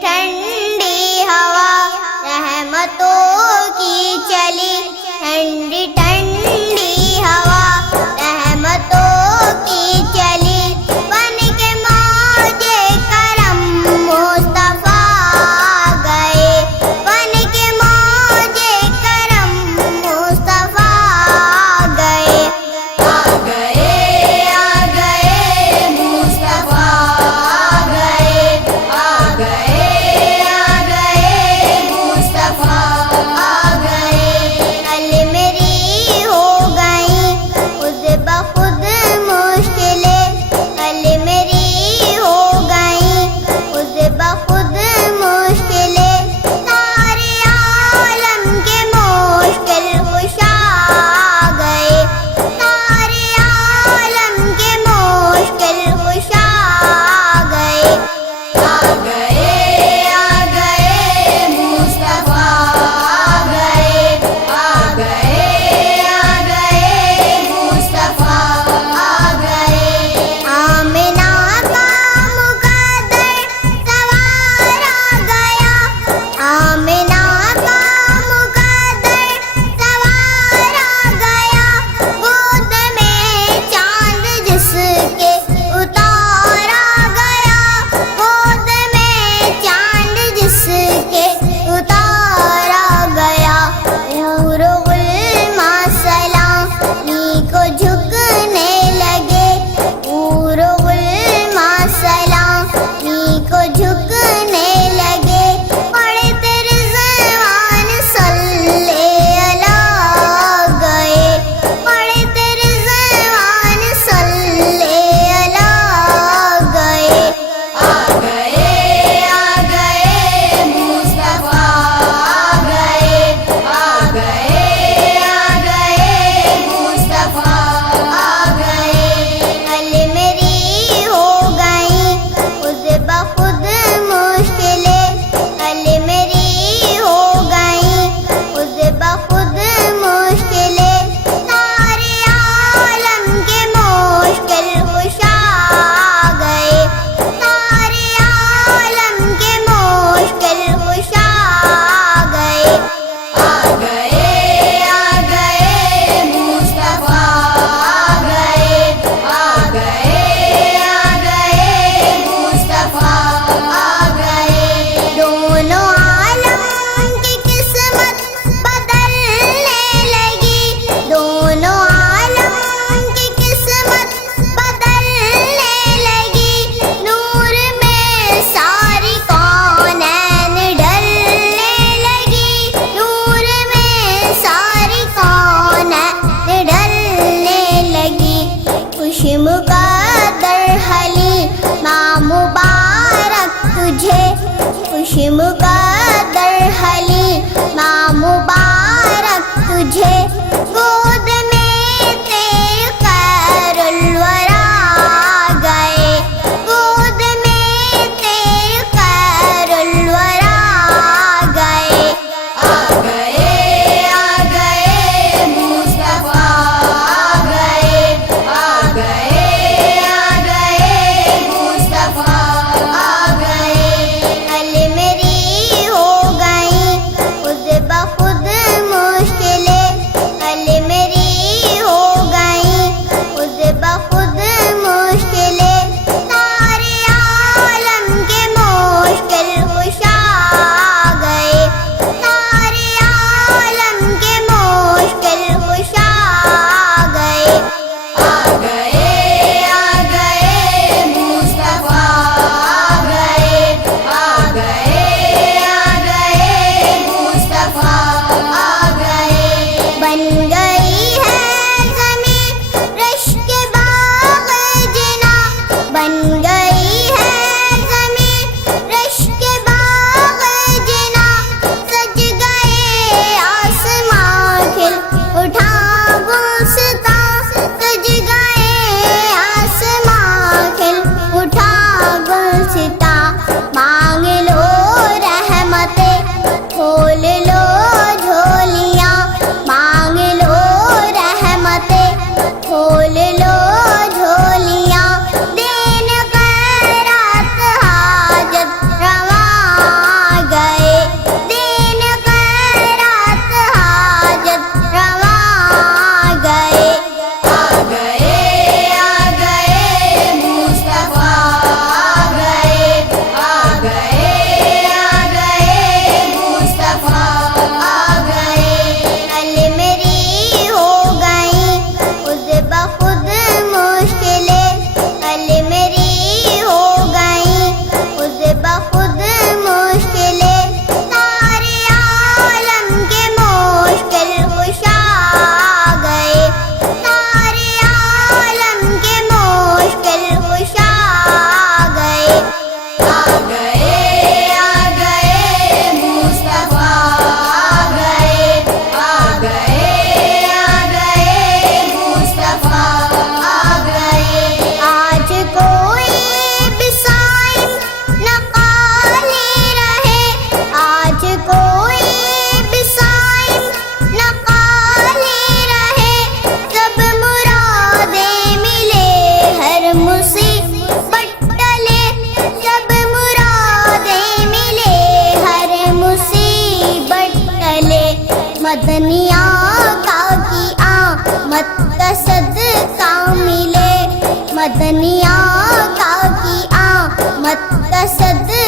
ٹھنڈی ہوا رحمتوں کی چلی، ٹھنڈی ٹھنڈی ہوا رحمتوں کی چلی، بن کے موج کرم مصطفیٰ گئے، بن کے موج کرم مصطفیٰ گئے، آ گئے مصطفیٰ گئے، آ گئے مصطفیٰ گئے، کل میری ہو گئی خود بخود مشکلیں، کل میری ہو گئی خود بخود مشکلیں، سارے عالم کے مشکل کشا گئے، سارے عالم کے مشکل کشا گئے، آ گئے مصطفیٰ گئے، آ گئے مصطفیٰ گئے، آمنہ کا مقدر سنوارا گیا، آمنہ کا مقدر سنوارا گیا، گود میں چاند جس کے اتارا گیا، گود میں چاند جس کے اتارا گیا، حور و غلمان سلامی کو جھکنے لگے، حور و غلمان سلامی کو جھکنے لگے، پڑھتے رضوان صلی اللہ گئے، پڑھتے رضوان صلی اللہ گئے، آ گئے مصطفیٰ گئے، آ گئے مصطفیٰ گئے، کل میری ہو گئی خود بخود مشکلیں، کل میری ہو گئی خود بخود مشکلیں، سارے عالم کے مشکل کشا گئے، سارے عالم کے مشکل کشا گئے، آ گئے مصطفیٰ گئے، آ گئے مصطفیٰ گئے، دونوں عالم کی قسمت بدلنے لگی، دونوں عالم کی قسمت بدلنے لگی، نور میں ساری کونین ڈھلنے لگی، نور میں ساری کونین ڈھلنے لگی، خوش مقدر حلیمہ مبارک تجھے، خوش مقدر حلیمہ مبارک تجھے، گود میں تیرے خیر الورا گئے، گود میں تیرے خیر الورا گئے، آ گئے مصطفیٰ گئے، آ گئے مصطفیٰ گئے، کل میری ہو گئی خود بخود مشکلیں، کل میری ہو گئی خود بخود مشکلیں، سارے عالم کے مشکل کشا گئے، سارے عالم کے مشکل کشا گئے، آ گئے مصطفیٰ گئے، آ گئے مصطفیٰ گئے، بن گئی ہے زمین رشک باغ جنا، بن گئی ہے زمین رشک باغ جنا، سج گئے آسمان کھل اٹھا گلستاں، سج گئے آسمان کھل اٹھا گلستاں، مانگ لو رحمتیں کھول لو جھولیاں، مانگ لو رحمتیں کھول لو جھولیاں، دین کا مصیبت ٹلے جب مرادیں ملے ہر مصیبت ٹلے مدنی آقا کی آمد کا صدقہ ملے مدنی آقا کی آمد کا صدقہ